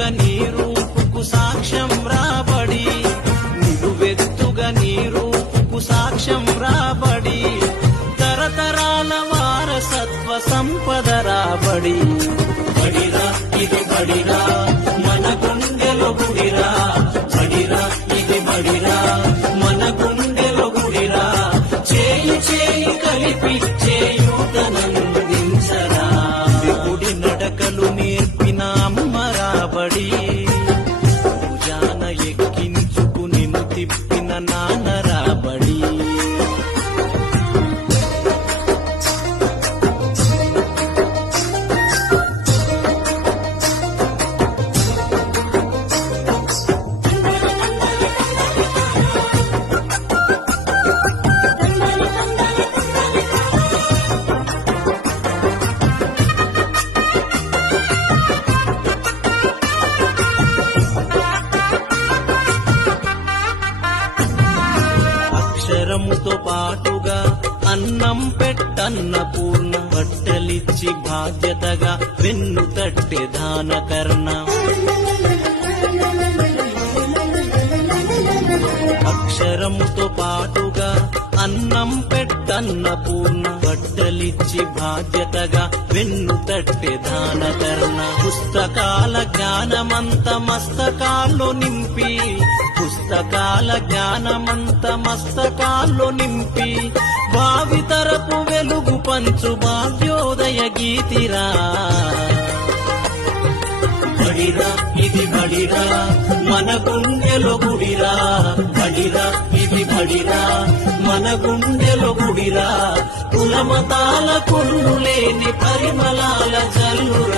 నిలువెత్తుగా నీ రూపుకు సాక్ష్యం రాబడి, నిలువెత్తుగా నీ రూపుకు సాక్ష్యం రాబడి, తరతరాల వారసత్వ సంపద రాబడి. బడిరా ఇది బడిరా మన గుండెలో గుడిరా, బడిరా ఇది బడిరా మన గుండెలో గుడిరా, చేయి చేయి కలిపి చేయూతనందించరా. గుడి నడకలు నేర్పిన అమ్మ రాబడి, భుజాన ఎక్కించుకు నిన్ను తిప్పిన నాన్న రాబడి. అక్షరముతో పాటుగా అన్నం పెట్టన్న పూర్ణ, బట్టలిచ్చి బాధ్యతగా వెన్ను తట్టే దానకర్ణ. అక్షరముతో పాటుగా అన్నం పెట్టన్న పూర్ణ, బట్టలిచ్చి బాధ్యతగా వెన్ను తట్టే దానకర్ణ. పుస్తకాల జ్ఞానమంత మస్తకాల్లో నింపి, పుస్తకాల జ్ఞానమంత మస్తకాల్లో నింపి, భావితరపు వెలుగు పంచు భాగ్యోదయ గీతిరా. బడిరా ఇది బడిరా మన గుండెలో గుడిరా, బడిరా ఇది బడిరా మన గుండెలో గుడిరా, కులమతాల కొల్లు లేని పరిమళాల జల్లురా.